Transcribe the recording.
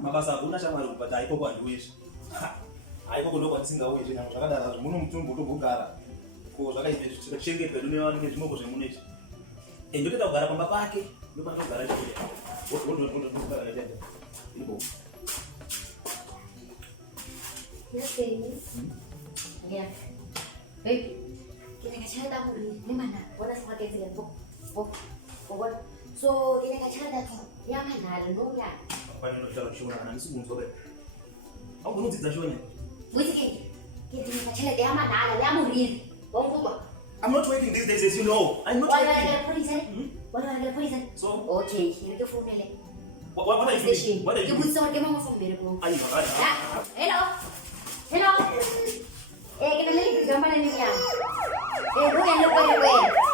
mabasa akuna shamwari but haiko kwandiwishi. Haiko kundo kwandisingauyishi nyangwe zvakadara muno mutumbu togara. Ko zvakaita zvichengetwa dune vanhu nezvimoko zvemunechi. Ndotoda kugara pamba pake, ndopanda kugara chile. Kugara chile. Ibo. Ya. Baby. Kita kacau dah beli. Ni mana? Mana semua kita lihat. So kita kacau dah tu. Yang mana ada nunggu ya? Apa yang nak cakap nak nangis pun sobek. Aku belum cerita soalnya. Mesti kita kacau dah yang mana ada yang murid. Bang tu. I'm not working these days, as you know. I'm not working. Wala ada polisi. Wala ada polisi. So. Okay, ini tu phone ni. What are you doing? What are you doing? Kita buat sama phone mere ko. Ayo, ayo. Hello. Hello. Kita ni gambar ni ya. Lu yang lu